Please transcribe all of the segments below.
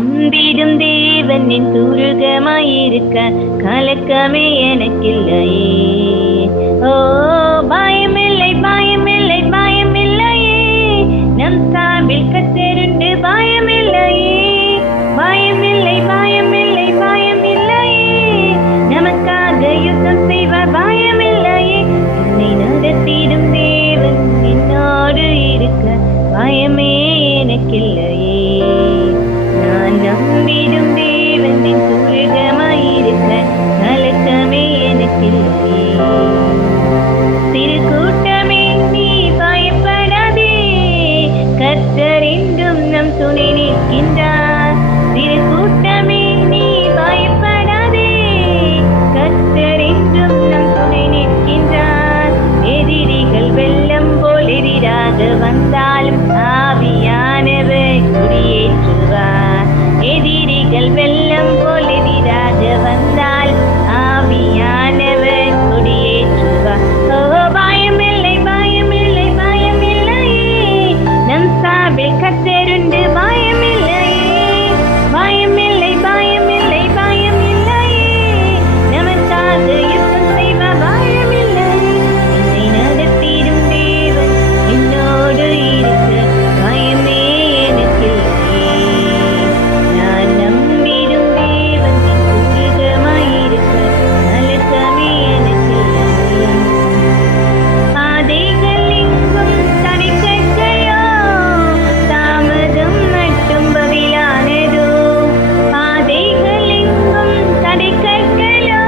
நம்பிடும் தேவன் என் துருகமாயிருக்க கலக்கமே எனக்கில்லையே. ஓ பயமில்லை பயமில்லை பயமில்லையே, நம் சார்பில் கத்தருண்டு பயமில்லையே. பயமில்லை பயமில்லை பயமில்லையே, நமக்காக யுத்தம் செய்வார் பயமில்லையே. என்னை நடத்திடும் தேவன் என்னோடு இருக்க பயமே எனக்கில்லையே. நான் நம்பிடும் தேவன் என் துருகமாயிருக்க கலக்கமே எனக்கில்லையே. சிறு கூட்டமே நீ பயப்படாதே, கர்த்தர் என்றும் நம் துணை நிற்கின்றார். சிறு கூட்டமே நீ பயப்படாதே, கர்த்தர் என்றும் நம் துணை நிற்கின்றார். எதிரிகள் வெள்ளம் போல் எதிராக வந்தாலும் ஆவியானவர் குடியேற்றுவார். எதிரிகள் வெள்ளம் போல் எதிராக வந்தால் ஆவியானவர் குடியேற்றுவார். ஓ பயமில்லை பயமில்லை பயமில்லையே, நம் சார்பில் கர்த்தருண்டு பயமில்லையே. பயமில்லை பயமில்லை பயமில்லையே, நமக்காக யுத்தம் செய்வார் பயமில்லையே. என்னை நடத்திடும் தேவன் என்னோடு இருக்க பயமே எனக்கில்லையே. நான் நம்பிடும் தேவன் என் துருகமாயிருக்க கலக்கமே எனக்கில்லையே. பாதைகள் எங்கும் தடைக்கற்கையோ, தாமதம் மட்டும் பதிலானதோ. பாதைகள் எங்கும் தடைக்கற்களோ,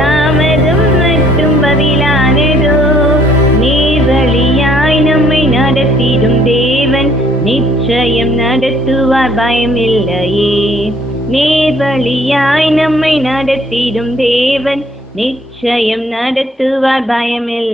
தாமதம் மட்டும் பதிலானதோ. நேர்வழியாய் நம்மை நடத்திடும் தேவன் நிச்சயம் நடத்துவார் பயமில்லையே. நேர்வழியாய் நம்மை நடத்திடும் தேவன் நிச்சயம் நடத்துவார் பயமில்லை.